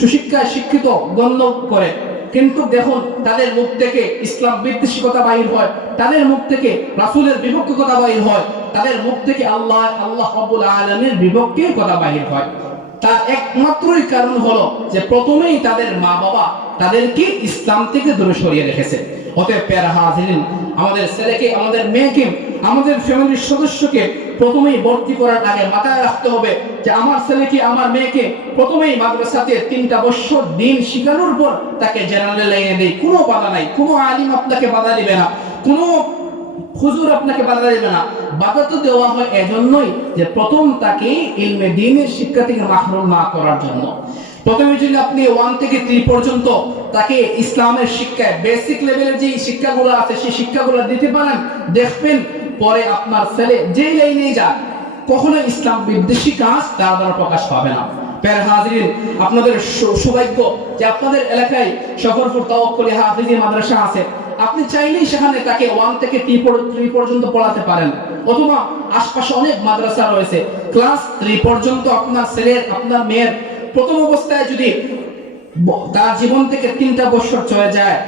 সুশিক্ষায় শিক্ষিত গণ্য করে, কিন্তু দেখুন তাদের মুখ থেকে ইসলাম বিদ্বেষী কথা বাহির হয়, তাদের মুখ থেকে রাসূলের বিপক্ষে কথা বাহির হয়, তাদের মুখ থেকে আল্লাহ রাব্বুল আলামিনের বিপক্ষে কথা বাহির হয়। তার একমাত্রই কারণ হলো যে প্রথমেই তাদের মা বাবা তাদেরকে ইসলাম থেকে দূরে সরিয়ে রেখেছে। অতএব প্যারা হাজিরিন, আমাদের ছেলেকে, আমাদের মেয়েকে, আমাদের ফ্যামিলির সদস্যকে প্রথমেই ভর্তি করার আগে মাথায় রাখতে হবে যে আমার ছেলেকে, আমার মেয়েকে প্রথমেই মাদ্রাসাতে 3টা বছর দিন শিখানোর পর তাকে জেনারেল লাইনে দেই। কোনো বাধা নাই, কোনো আলিম আপনাকে বাধা দিবে না, কোনো হুজুর আপনাকে বাধা দিবে না। বাধা তো দেওয়া হয় এজন্যই যে প্রথম তাকে ইলমে দ্বীনের শিক্ষা থেকে মাহরুম না করার জন্য। প্রথমে যদি আপনি 1 থেকে 3 পর্যন্ত তাকে ইসলামের শিক্ষায় বেসিক লেভেলের যে শিক্ষাগুলো আছে সেই শিক্ষাগুলো দিতে পারেন, দেখবেন পরে আপনার ছেলে যেই লাইনে যাক কখনো ইসলাম বিদ্বেষী কাজ তার দ্বারা প্রকাশ পাবে না। প্যারা হাজিরিন, আপনাদের সৌভাগ্য যে আপনাদের এলাকায় শফরপুর তাওয়াক্কুলি হাফিজি মাদ্রাসা আছে। আপনি চাইলেই সেখানে তাকে 1 থেকে 3 পর্যন্ত পড়াতে পারেন, অথবা আশপাশে অনেক মাদ্রাসা রয়েছে। ক্লাস 3 পর্যন্ত আপনার ছেলের, আপনার মেয়ের প্রথম অবস্থায় যদি তার জীবন থেকে 3টা বছর চলে যায়,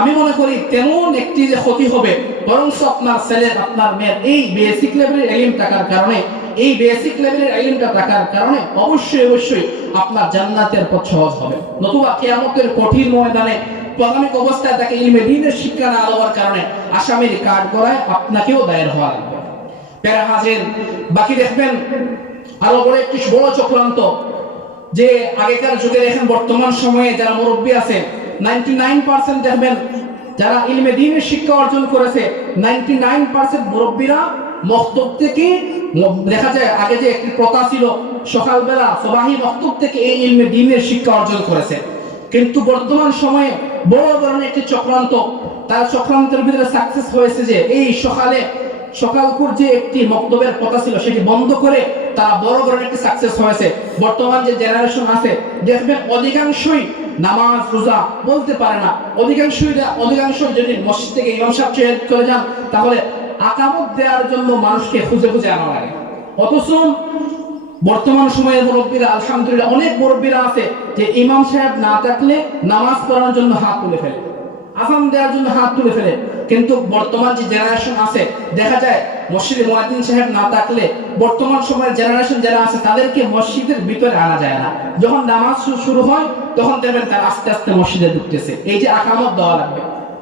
আমি মনে করি তেমন একটি যে ক্ষতি হবে, বরং আপনার ছেলের, আপনার মেয়ের এই বেসিক লেভেলের ইলম থাকার কারণে, এই বেসিক লেভেলের ইলমটা থাকার কারণে অবশ্যই আপনার জান্নাতের পথ সহজ হবে। নতুবা কিয়ামতের কঠিন ময়দানে প্রাথমিক অবস্থায় তাকে ইলমে দ্বীনের শিক্ষা না দেওয়ার কারণে আসামির কাঠ গড়ায় আপনাকেও দায়ের হওয়া লাগবে। প্যারা হাজির, বাকি দেখবেন আরো বড় একটি বড় চক্রান্ত যে আগেকার যুগে দেখেন, বর্তমান সময়ে যারা মুরব্বী আছে 99% দেখবেন যারা ইলমে দ্বীনের শিক্ষা অর্জন করেছে, 99% মুরব্বীরা মক্তব থেকে, দেখা যায় আগে যে একটি প্রথা ছিল সকালবেলা সুবহি মক্তব থেকে এই ইলমে দ্বীনের শিক্ষা অর্জন করেছে। কিন্তু বর্তমান সময়ে বড় ধরনের একটি চক্রান্ত, তার চক্রান্তের ভিতরে সাকসেস হয়েছে যে এই সকালকুর যে একটি মক্তবের কথা ছিল সেটি বন্ধ করে তারা বড় ধরনের একটি সাকসেস হয়েছে। বর্তমান যে জেনারেশন আছে দেখবেন অধিকাংশই নামাজ রোজা বলতে পারে না, অধিকাংশ যদি মসজিদ থেকে ইমাম সাহেব চলে যান তাহলে আকামত দেওয়ার জন্য মানুষকে খুঁজে আনা লাগে। অথচ বর্তমান সময়ের মুরব্বীরা, আলহামদুলিল্লাহ অনেক মুরব্বীরা আছে যে ইমাম সাহেব না থাকলে নামাজ পড়ানোর জন্য হাত তুলে ফেলে, আযান দেওয়ার জন্য হাত তুলে ফেলে। কিন্তু বর্তমান যে জেনারেশন আছে দেখা যায় মসজিদে মুয়াজ্জিন সাহেব না থাকলে বর্তমান সময়ের জেনারেশন যারা আছে তাদেরকে মসজিদের ভিতরে আনা যায় না। যখন নামাজ শুরু হয় তখন দেখবেন তারা আস্তে আস্তে মসজিদে ঢুকতেছে। এই যে আকামত দেওয়া লাগবে,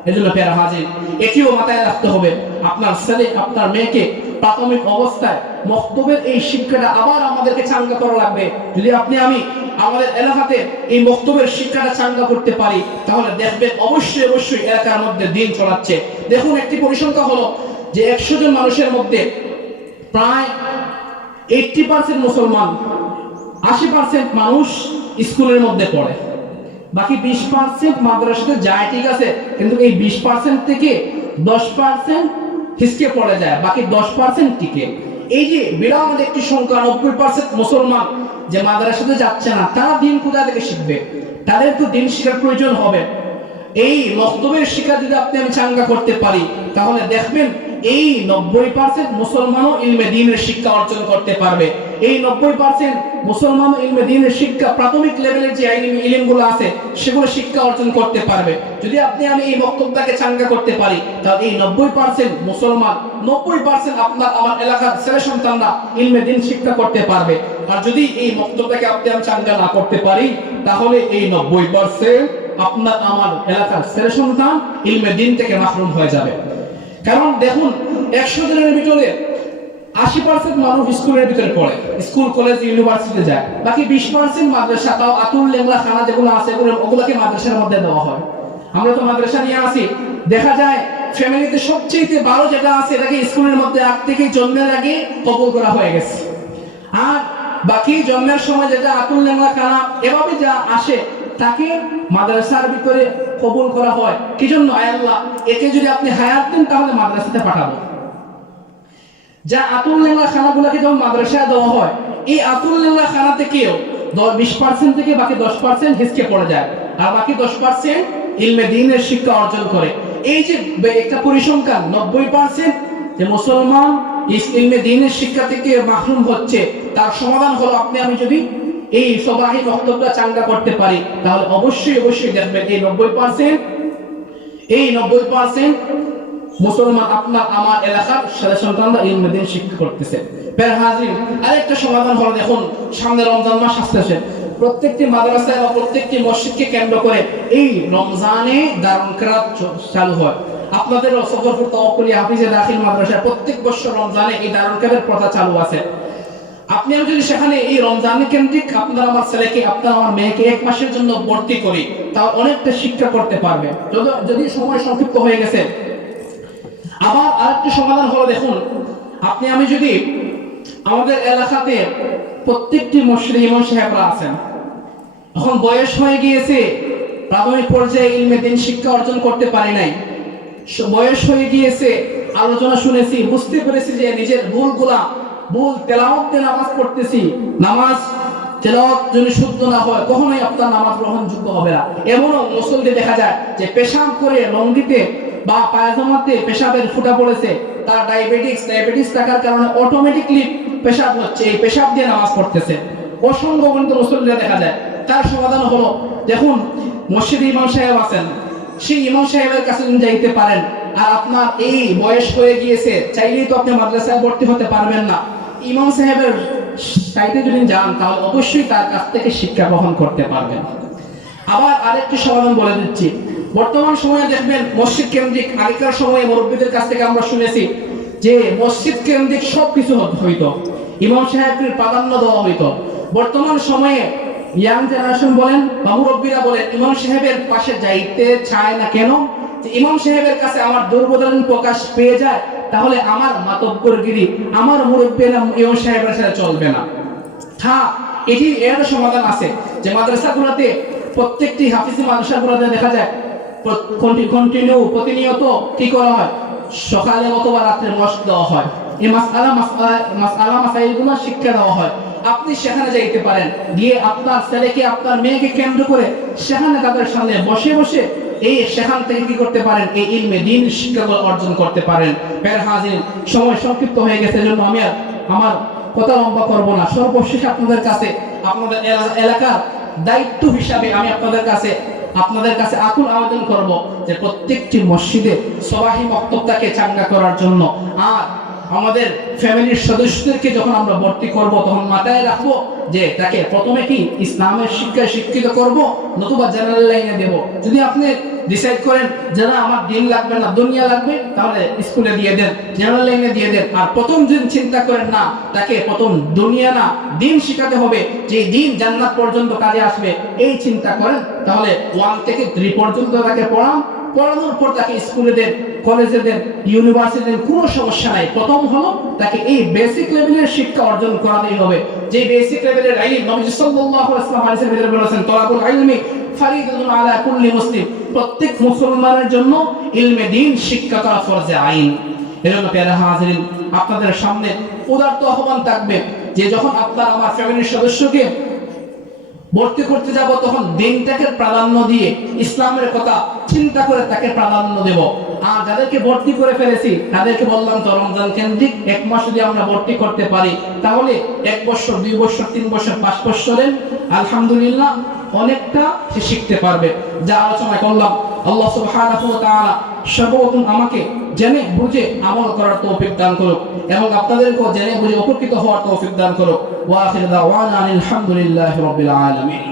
এজন্য প্যারা হাজির এটিও মাথায় রাখতে হবে। আপনার ছেলে আপনার মেয়েকে প্রাথমিক অবস্থায় মক্তবের এই শিক্ষাটা আবার আমাদেরকে চাঙ্গা করা লাগবে। যদি আপনি আমি আমাদের এলাকাতে এই মক্তবের শিক্ষাটা চাঙ্গা করতে পারি তাহলে দেখবেন অবশ্যই অবশ্যই এলাকার মধ্যে দিন চলাচ্ছে। দেখুন একটি পরিসংখ্যা হলো যে 100 জন মানুষের মধ্যে প্রায় 80% মুসলমান, 80% মানুষ স্কুলের মধ্যে পড়ে, বাকি 20% মাদ্রাসাতে যায়, ঠিক আছে, কিন্তু এই 20% থেকে 10% হিসকে পড়ে যায়, বাকি 10% টিকে। এই যে বিরাট একটি সংখ্যা 90% মুসলমান যে মাদ্রাসাতে যাচ্ছে না, তারা দিন কোথা থেকে শিখবে? তাদের তো দিন শিখার প্রয়োজন হবে। এই মক্তবের শিক্ষা যদি আপনি আমি চাঙ্গা করতে পারি তাহলে দেখবেন এই 90% মুসলমানও ইলমে দ্বীনের শিক্ষা অর্জন করতে পারবে। এই 90% মুসলমান ইলমে দ্বীনের শিক্ষা প্রাথমিক লেভেলের যে ইলমগুলো আছে সেগুলো শিক্ষা অর্জন করতে পারবে। যদি আপনি আমি এই বক্তব্যটাকে চাঙ্গা করতে পারি তাহলে এই 90% মুসলমান, 90% আপনার আমার এলাকার ছেলে সন্তানরা ইলমে দ্বীন শিক্ষা করতে পারবে। আর যদি এই বক্তব্যটাকে আপনি আমি চাঙ্গা না করতে পারি তাহলে এই 90% আপনার আমার এলাকার ছেলে সন্তান ইলমে দ্বীন থেকে মাহরুম হয়ে যাবে। কারণ দেখুন 100 জনের ভিতরে 80% মানুষ স্কুলের ভিতরে পড়ে, স্কুল কলেজ ইউনিভার্সিটিতে যায়, বাকি 20% মাদ্রাসা, তাও আতুল লেংলা খানা যেগুলো আছে ওগুলোকে মাদ্রাসার মধ্যে দেওয়া হয়। আমরা তো মাদ্রাসা নিয়ে আসি, দেখা যায় ফ্যামিলিতে সবচেয়ে ভালো যেটা আছে এটাকে স্কুলের মধ্যে আগ থেকে জন্মের আগে কবুল করা হয়ে গেছে, আর বাকি জন্মের সময় যেটা আতুল লেংলা খানা এভাবে যা আসে তাকে মাদ্রাসার ভিতরে কবুল করা হয়। কি জন্য? আয় আল্লাহ, একে যদি আপনি হায়াত দেন তাহলে মাদ্রাসাতে পাঠাবো। যা আতুল লেংলা খানাগুলোকে যখন মাদ্রাসায় দেওয়া হয়, এই আতুল লেংলা খানা থেকেও 20% থেকে বাকি 10% হিসকে পড়ে যায়, আর বাকি 10% ইলমে দ্বীনের শিক্ষা অর্জন করে। এই যে একটা পরিসংখ্যান 90% যে মুসলমান ইলমে দ্বীনের শিক্ষা থেকে মাহরুম হচ্ছে, তার সমাধান হলো আপনি আমি যদি এই সবাহি বক্তব্য চাঙ্গা করতে পারি তাহলে অবশ্যই অবশ্যই দেখবেন এই 90% মুসলমান আপনার আমার এলাকার ছেলে সন্তানরা ইলমে দ্বীন শিক্ষা করতেছে। প্যারা হাজির আরেকটা সমাধান হলো, দেখুন সামনে রমজান মাস আসতেছে, প্রত্যেকটি মাদ্রাসায় বা প্রত্যেকটি মসজিদকে কেন্দ্র করে এই রমজানে দারুন কিরাত চালু হয়। আপনাদেরও সফরপুর তাওয়াক্কুলিয়া হাফিজে দাখিল মাদ্রাসায় প্রত্যেক বছর রমজানে এই দারুন কিরাতের প্রথা চালু আছে। আপনি যদি সেখানে এই রমজান কেন্দ্রিক আপনার আমার ছেলেকে আপনার আমার মেয়েকে 1 মাসের জন্য ভর্তি করি তাও অনেকটা শিক্ষা করতে পারবে, যদি সময় সংক্ষিপ্ত হয়ে গেছে। আবার আরেকটা সমাধান হলো, দেখুন আপনি আমি যদি আমাদের এলাকাতে প্রত্যেকটি মসজিদে ইমাম সাহেবরা আছেন, এখন বয়স হয়ে গিয়েছে, প্রাথমিক পর্যায়ে ইলমে দ্বীন শিক্ষা অর্জন করতে পারি নাই, বয়স হয়ে গিয়েছে, আলোচনা শুনেছি, বুঝতে পেরেছি যে নিজের ভুল তেলাওয়াতে নামাজ পড়তেছি, নামাজ তেলাওয়াত যদি শুদ্ধ না হয় কখনোই আপনার নামাজ গ্রহণযোগ্য হবে না। এমনও মুসল্লি দেখা যায় যে পেশাব করে লঙ্গিতে বা পায়জামাতে পেশাবের ফুটা পড়েছে, তার ডায়াবেটিস থাকার কারণে অটোমেটিকলি পেশাব হচ্ছে, এই পেশাব দিয়ে নামাজ পড়তেছে। অসংখ্য মুসল্লিরা দেখা যায়। তার সমাধান হলো, দেখুন মসজিদে ইমাম সাহেব আছেন, সেই ইমাম সাহেবের কাছে যাইতে পারেন। আর আপনার এই বয়স হয়ে গিয়েছে, চাইলেই তো আপনি মাদ্রাসায় ভর্তি হতে পারবেন না, ইমাম সাহেবের সাইডে যদি যান তাহলে অবশ্যই তার কাছ থেকে শিক্ষা গ্রহণ করতে পারবেন। আবার আরেকটি সমাধান বলে দিচ্ছি, বর্তমান সময়ে দেখবেন মসজিদ কেন্দ্রিক, আগেকার সময়ে মুরব্বীদের কাছ থেকে আমরা শুনেছি যে মসজিদ কেন্দ্রিক সবকিছু হইতো, ইমাম সাহেবকে প্রাধান্য দেওয়া হইতো। বর্তমান সময়ে ইয়াং জেনারেশন বলেন বা মুরব্বীরা বলেন ইমাম সাহেবের পাশে যাইতে চায় না। কেন? যে ইমাম সাহেবের কাছে আমার দুর্বলতা প্রকাশ পেয়ে যায়, তাহলে আমার মাতব্বরগিরি, আমার মুরব্বীরা ইমাম সাহেবের সাথে চলবে না। হ্যাঁ, এর সমাধান আছে যে মাদ্রাসাগুলোতে, প্রত্যেকটি হাফিজি মাদ্রাসাগুলোতে দেখা যায় প্রতিনিয়ত কি করা হয়, সকালে অথবা রাত্রে মস্ক দেওয়া হয়, এই মাসাইলগুলো শিক্ষা দেওয়া হয়। আপনি সেখানে যাইতে পারেন, গিয়ে আপনার ছেলেকে আপনার মেয়েকে কেন্দ্র করে সেখানে তাদের সামনে বসে বসে সেখান থেকে কি করতে পারেন, এই ইলমে দ্বীন শিক্ষাগুলো অর্জন করতে পারেন। প্যারা হাজির সময় সংক্ষিপ্ত হয়ে গেছে, জন্য আমি আর আমার কথা লম্বা করব না। সর্বশেষ আপনাদের কাছে আপনাদের এলাকার দায়িত্ব হিসাবে আমি আপনাদের কাছে আকুল আবেদন করব যে প্রত্যেকটি মসজিদে সবাহি বক্তব্যটাকে চাঙ্গা করার জন্য, আর আমাদের ফ্যামিলির সদস্যদেরকে যখন আমরা ভর্তি করব তখন মাথায় রাখবো যে তাকে প্রথমে কি ইসলামের শিক্ষায় শিক্ষিত করব নতুবা জেনারেল লাইনে দেব। যদি আপনি ডিসাইড করেন যে না আমার দিন লাগবে না দুনিয়া লাগবে, তাহলে স্কুলে দিয়ে দেন, জেনারেল লাইনে দিয়ে দেন। আর প্রথম দিন চিন্তা করেন না তাকে প্রথম দুনিয়া না দিন শিখাতে হবে, যে দিন জান্নাত পর্যন্ত কাজে আসবে, এই চিন্তা করেন, তাহলে 1 থেকে 3 পর্যন্ত তাকে পড়ানোর পর তাকে স্কুলে দেন, কলেজে দেন, ইউনিভার্সিটি দেন, কোনো সমস্যা নাই। প্রথম হলো তাকে এই বেসিক লেভেলের শিক্ষা অর্জন করাতেই হবে। যে বেসিক লেভেলের ইলম নবী সাল্লাল্লাহু আলাইহি ওয়াসাল্লাম হাদিসের ভিতরে বলেছেন তালাবুল ইলমি ফারিদাতুন আলা কুল্লি মুসলিম, প্রত্যেক মুসলমানের জন্য ইলমে দ্বীন শিক্ষা করা ফরজে আইন। এজন্য প্যারা হাজিরিন, আপনাদের সামনে উদারত আহ্বান থাকবে যে যখন আপনার আমার ফ্যামিলির সদস্যকে ভর্তি করতে যাব তখন দিনটাকে প্রাধান্য দিয়ে ইসলামের কথা চিন্তা করে তাকে প্রাধান্য দেব। আর যাদেরকে ভর্তি করে ফেলেছি তাদেরকে বললাম তো রমজান কেন্দ্রিক 1 মাস যদি আমরা ভর্তি করতে পারি তাহলে 1 বছর 2 বছর 3 বছর 5 বছরের আলহামদুলিল্লাহ অনেকটা সে শিখতে পারবে। যা আলোচনা করলাম আল্লাহ সুবহানাহু ওয়া তাআলা সর্বপ্রথম আমাকে জেনে বুঝে আমল করার তৌফিক দান করুক এবং আপনাদেরকেও জেনে বুঝে উপকৃত হওয়ার তৌফিক দান করুক। ওয়া আখিরু দাওয়ানা আলহামদুলিল্লাহি রাব্বিল আলামিন।